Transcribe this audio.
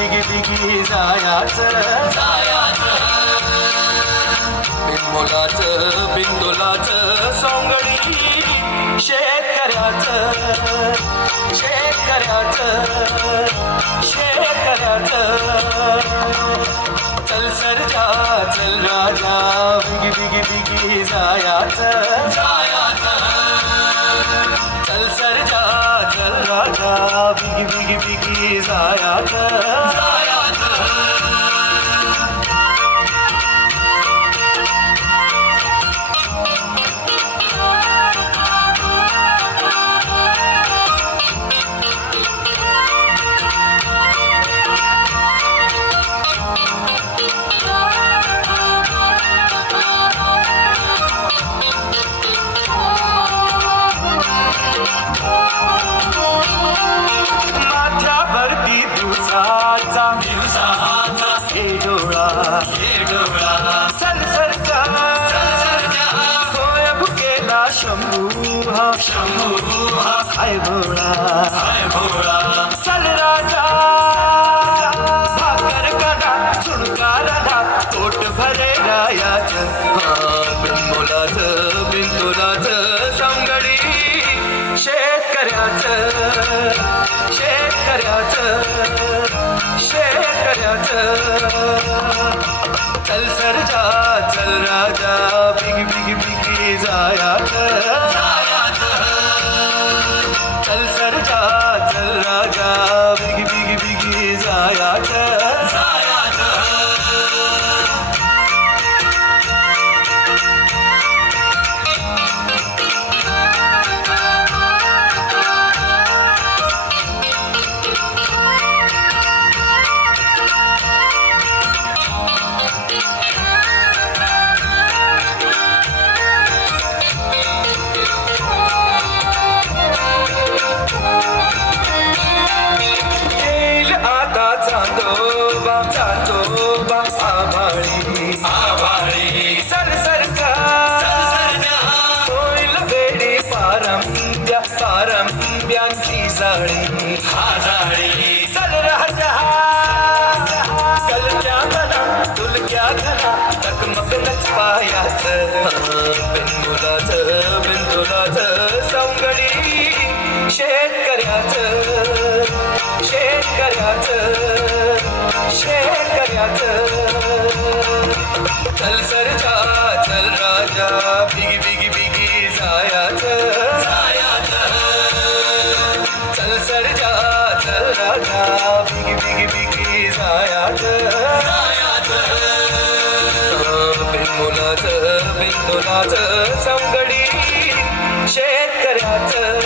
बिगी बिगी जायाचं बिनमोलाचं बिंदुलाचं सोंगडी शेतकऱ्याचं चल सरजा चल राजा बिगी बिगी बिगी जायाचं चल सरजा चल राजा बिगी बिगी बिगी जायाचं शंभूहा हाय भोळा चल राजा भाकर करा सुणकारा पोट भरे रायाचं बिनमोलाचं बिनतोलाचं संगडी शेतकऱ्याचं चल सरजा चल राजा बिगी बिगी बिगी जायाचं चल सरजा चल राजा बिगी बिगी बिगी जायाचं पारंब्यांची जाळी चल राजा कलच्या घरा तुलक्या घरा चकमकनच पायाचं बिनतोलाचं सवंगडी शेतकऱ्याचं चल सरजा चल राजा बिगी बिगी बिगी जायाचं चल सरजा चल राजा बिगी बिगी बिगी जायाचं बिनमोलाचं बिनतोलाचं सवंगडी शेतकऱ्याचं